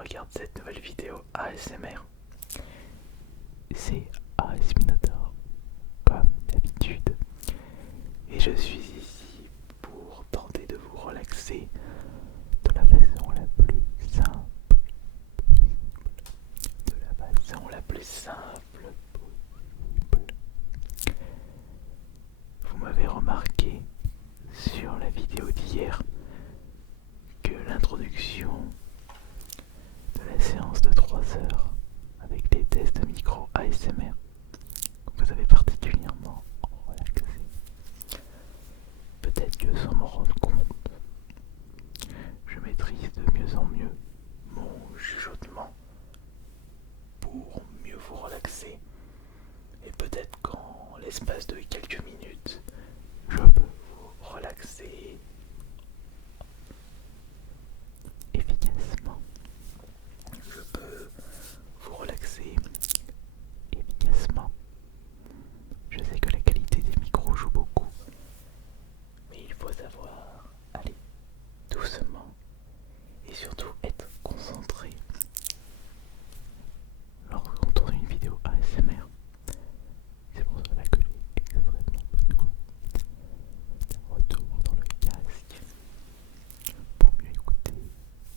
regarde cette nouvelle vidéo ASMR. C'est AS Minotaur, comme d'habitude. Et je suis ici pour tenter de vous relaxer de la façon la plus simple possible. De la façon la plus simple possible. Vous m'avez remarqué sur la vidéo d'hier que l'introduction de la séance de 3 heures avec les tests de micro ASMR vous avez particulièrement relaxé. Peut-être que sans m'en rendre compte, je maîtrise de mieux en mieux mon chuchotement pour mieux vous relaxer. Et peut-être qu'en l'espace de quelques minutes, je peux vous relaxer efficacement. Je peux vous relaxer efficacement. Je sais que la qualité des micros joue beaucoup, mais il faut savoir aller doucement et surtout être concentré. Lorsqu'on tourne une vidéo ASMR, c'est pour cela que j'ai extrêmement besoin d'un retour dans le casque pour mieux écouter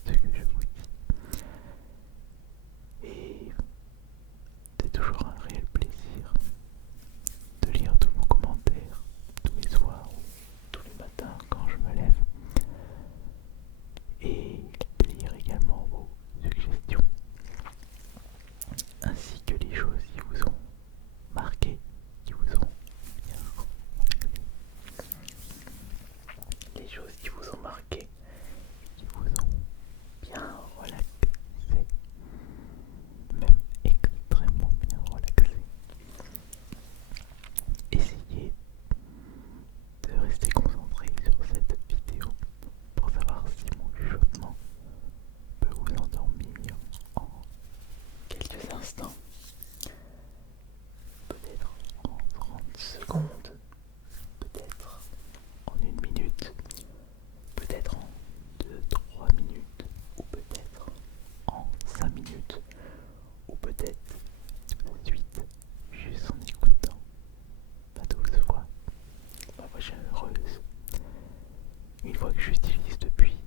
ce que je vous dis. Et c'est toujours un réel plaisir de lire tous vos commentaires tous les soirs ou tous les matins quand je me lève et lire également vos suggestions ainsi que les choses qui vous ont marqué, qui vous ont bien marqué, les choses qui vous ont marqué, qui vous ont bien relaxé, même extrêmement bien relaxé. Essayez de rester concentré sur cette vidéo pour savoir si mon chuchotement peut vous endormir en quelques instants, peut-être en 30 secondes, peut-être en 1 minute, peut-être en 2-3 minutes, ou peut-être en 5 minutes, ou peut-être tout de suite, juste en écoutant ma douce voix, ma voix chaleureuse, une voix que j'utilise depuis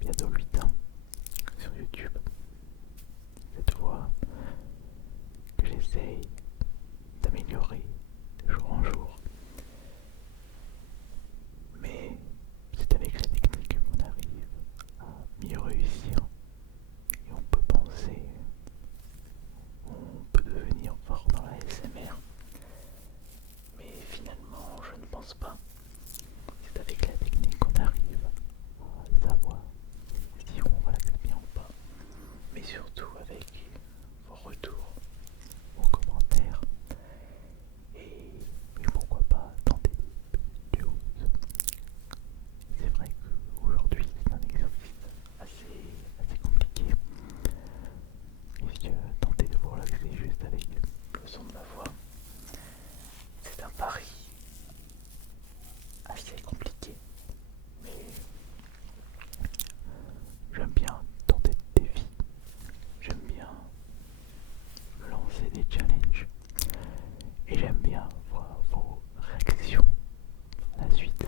bientôt 8 ans sur YouTube. Cette voix que j'essaye d'améliorer de jour en jour. Mais c'est avec la technique qu'on arrive à mieux réussir. Et on peut penser, on peut devenir fort dans la SMR. Mais finalement, je ne pense pas. C'est avec la technique qu'on arrive à savoir si on relaxe bien ou pas. Mais surtout avec vos retours, vos commentaires. Et pourquoi pas tenter des petites choses. C'est vrai qu'aujourd'hui c'est un exercice assez compliqué. Puisque tenter de vous relaxer juste avec le son de ma voix, c'est un pari assez compliqué. Mais j'aime bien tenter des défis. J'aime bien me lancer des challenges. Et j'aime bien voir vos réactions à la suite.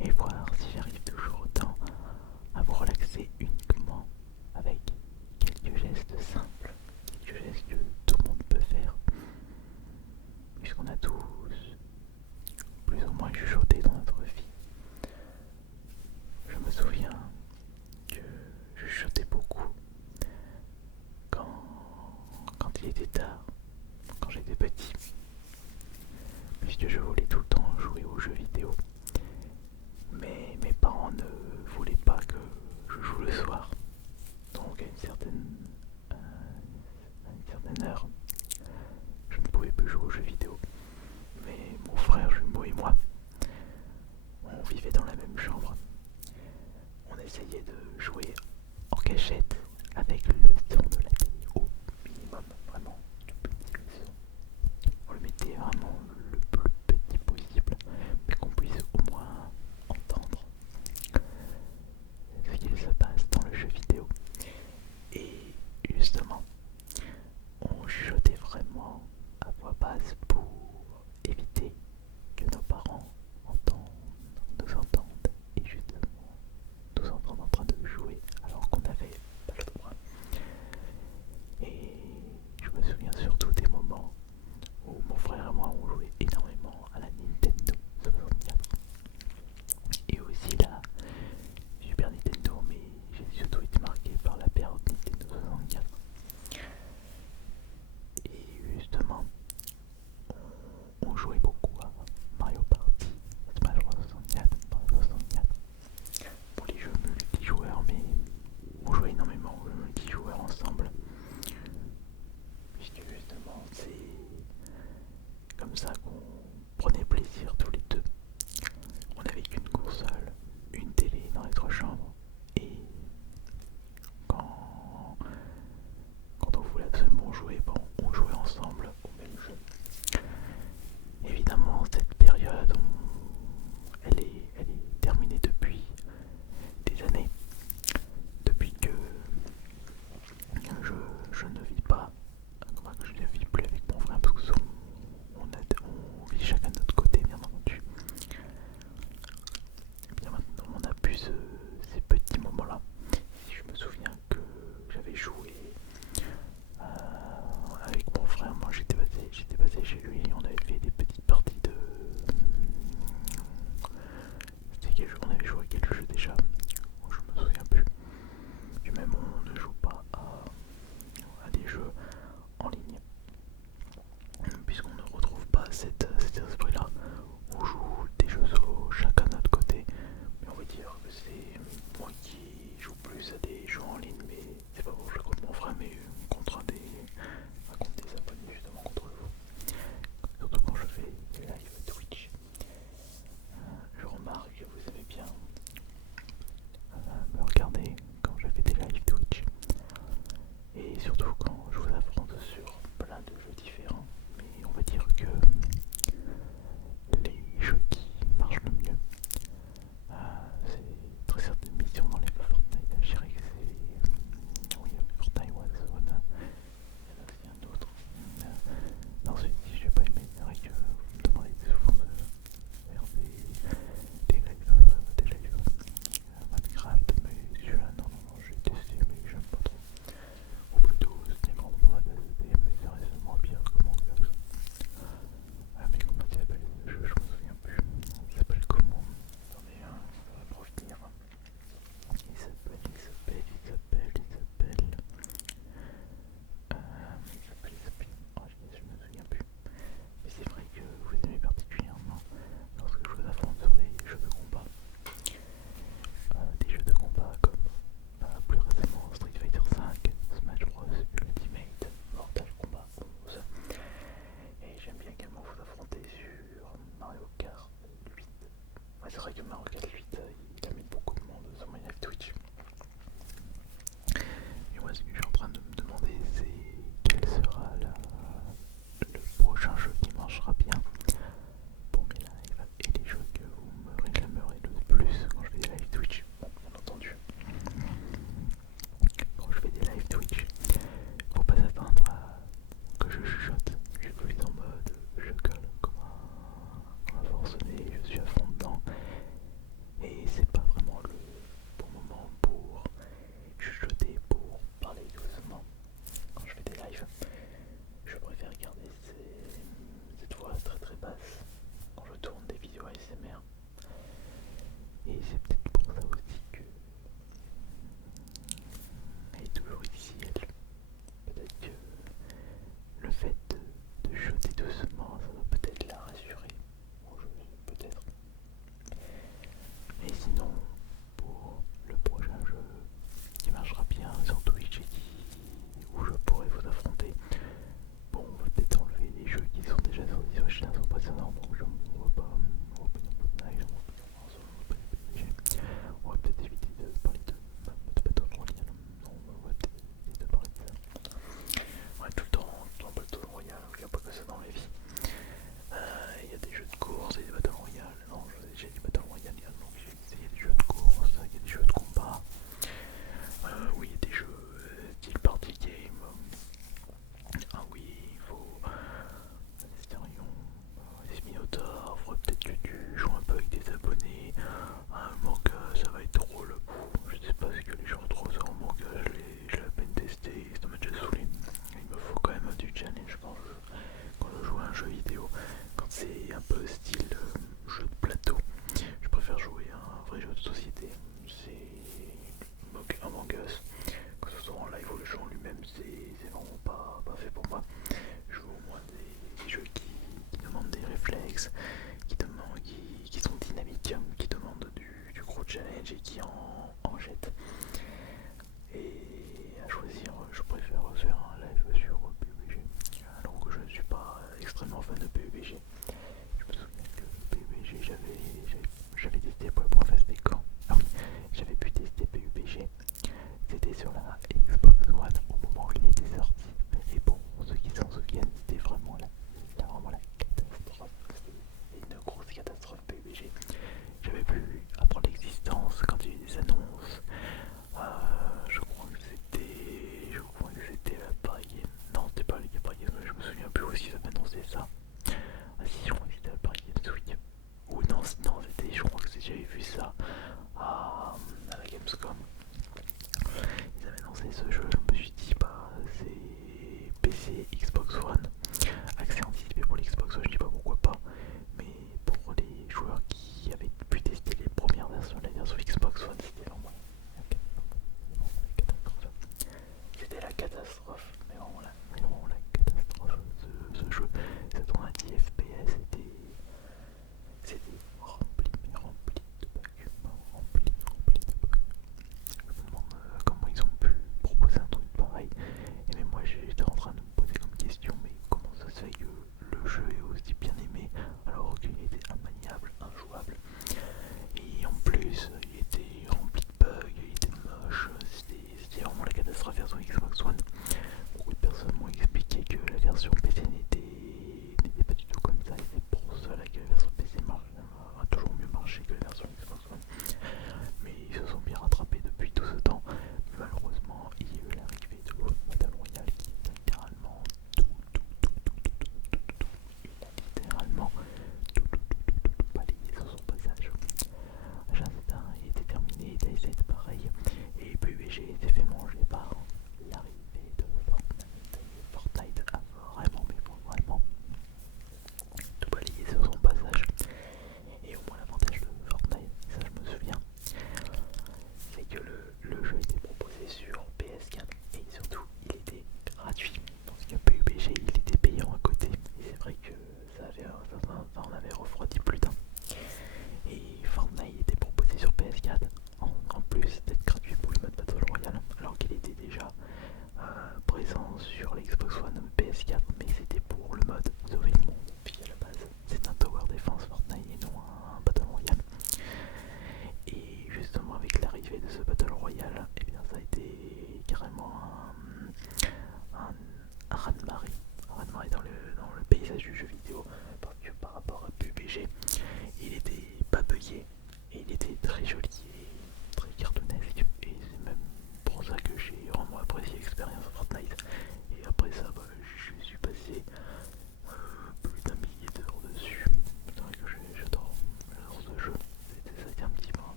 Et voir si j'arrive toujours autant à vous relaxer uniquement avec quelques gestes simples, quelques gestes que tout le monde peut faire, puisqu'on a tous plus ou moins chuchoté dans notre vie. Je me souviens que je chuchotais beaucoup quand il était tard, quand j'étais petit, puisque je voulais tout le temps jouer aux jeux vidéo. Mais mes parents ne voulaient pas que je joue le soir. Donc à une certaine heure, je ne pouvais plus jouer aux jeux vidéo. Mais mon frère jumeau et moi, on vivait dans la même chambre. On essayait de jouer en cachette avec le son de la télé au minimum, vraiment tout petit le son. On le mettait vraiment le plus petit possible, mais qu'on puisse au moins entendre ce qu'il se passe dans le Super Nintendo, mais j'ai surtout été marqué par la période Nintendo 64. Et justement, on jouait beaucoup à Mario Party, Smash Bros 64, Mario 64. Pour les jeux multijoueurs, mais on jouait énormément aux jeux multijoueurs ensemble. Puisque justement, c'est comme ça qu'on prenait plaisir tous les deux. On n'avait qu'une console, une télé dans notre chambre,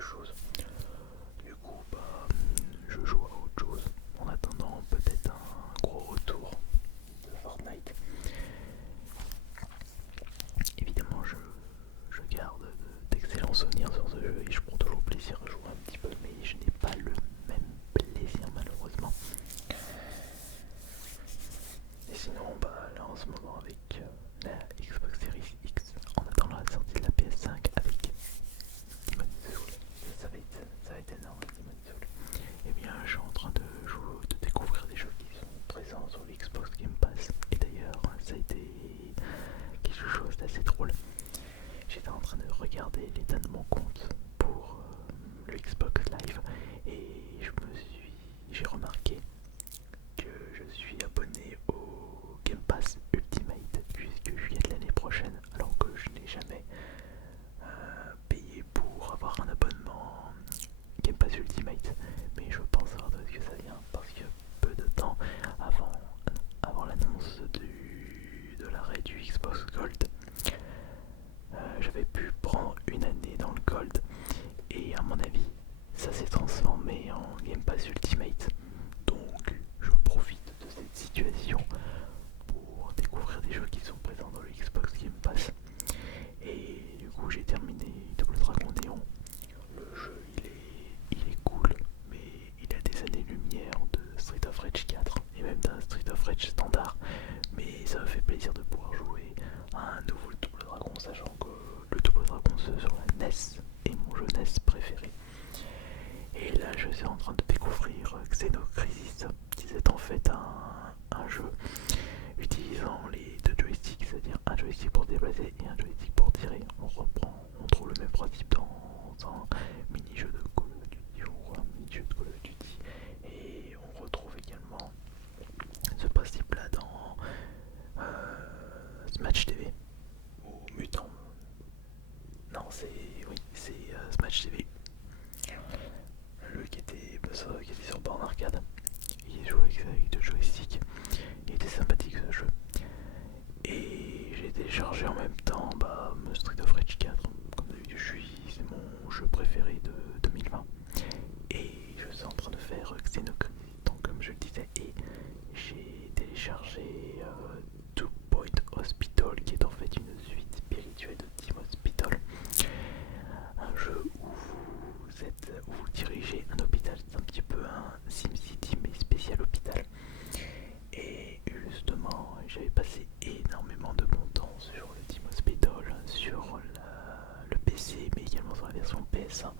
de choses. Du coup, bah, je joue à autre chose en attendant peut-être un gros retour de Fortnite. Évidemment, je garde d'excellents souvenirs sur ce jeu et je prends toujours plaisir à jouer un petit peu, mais je n'ai pas le même plaisir malheureusement. Et sinon, bah, là en ce moment avec la Xbox Series X, en attendant la sortie de la PS5 avec Demon's Souls, ça va être énorme, Demon's Souls. Et bien, je suis en train de découvrir des jeux qui sont présents sur l'Xbox Game Pass. Et d'ailleurs, ça a été quelque chose d'assez drôle. J'étais en train de regarder l'état de mon compte pour le Xbox Live et j'ai remarqué que je suis abonné au Game Pass Ultimate jusqu'à juillet de l'année prochaine, alors que je n'ai jamais payé pour avoir un abonnement Game Pass Ultimate. Mais je pense savoir d'où que ça vient parce que peu de temps avant l'annonce de l'arrêt du Xbox Gold, j'avais pu prendre une année dans le Gold et à mon avis ça s'est transformé en Game Pass Ultimate. Donc je profite de cette situation pour découvrir des jeux qui sont présents dans le Xbox Game Pass. Et du coup j'ai terminé Double Dragon Néon. Le jeu il est cool, mais il a des années-lumière de Street of Rage 4 et même d'un Street of Rage standard. Mais ça me fait plaisir de pouvoir jouer à un nouveau Double Dragon, sachant que le Double Dragon sur la NES est mon jeu NES préféré. Et là je suis en train de découvrir Xenocrisis, qui est en fait un jeu utilisant les deux joysticks, c'est-à-dire un joystick pour se déplacer et un joystick pour tirer. On trouve le même principe dans un mini-jeu de Call of Duty ou un mini-jeu de Call of Duty. Et on retrouve également ce principe-là dans Smash TV ou Mutant. Non, c'est Smash TV. Le qui était sur borne arcade. Il jouait avec deux joysticks. Il était sympathique ce jeu. Et j'ai téléchargé en même temps Street of Rage 4. Comme d'habitude, c'est mon jeu préféré de 2020. Et je suis en train de faire Xenocrisis, donc comme je le disais. Et j'ai téléchargé Two Point Hospital, qui est en fait une suite spirituelle de Team Hospital. Un jeu où vous dirigez un hôpital, c'est un petit peu un SimCity mais spécial hôpital. Et justement, j'avais passé énormément de bon temps sur le Team Hospital, sur le PC, mais également sur la version PS1.